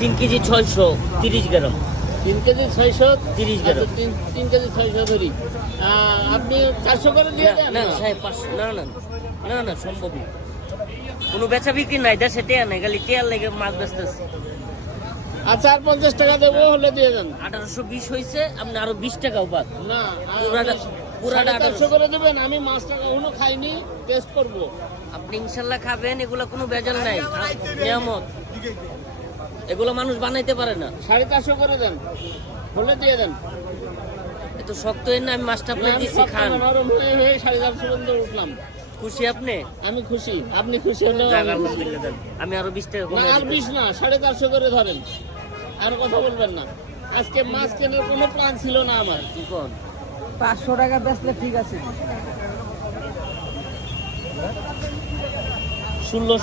3 KG 630 গ্রাম। 3 KG 630 গ্রাম। 3 KG 600 ধরি। আপনি 400 করে দিয়ে দেন না সাহেব 500, না না না না সম্ভব না, কোনো বেচা বিক্রি নাই, দেশে টেয়া নাই, খালি টেয়ার লেগে মাছ বেচতেছে। আচ্ছা, আর 50 টাকা দেবো, হলে দিয়ে দেন। 1820 হয়েছে, আপনি আরো 20 টাকাও বাদ। না, পুরাটা 450 করে দেবেন। আমি মাছটা কখনো খাইনি, টেস্ট করব। আপনি ইনশাল্লাহ খাবেন, এগুলা কোনো ভেজাল নাই, নিয়ামত, এগুলো মানুষ বানাইতে পারে না। 450 করে দেন, হলে দিয়ে দেন। এত শক্ত এর না, আমি মাছটা আপনি দিচ্ছি, খান। নরম হয়ে হয়ে 450 পর্যন্ত উঠলাম। খুশি আপনি? আমি খুশি, আপনি খুশি হলে আলহামদুলিল্লাহ দেন। আমি আরো 20 টাকা না, কমাই আর 20 না, 450 করে ধরেন। আর কথা বলবেন না। আজকে মাছ কেনার কোনো প্ল্যান ছিল না আমার। কি কোন 500 টাকা বেচলে ঠিক আছে। 16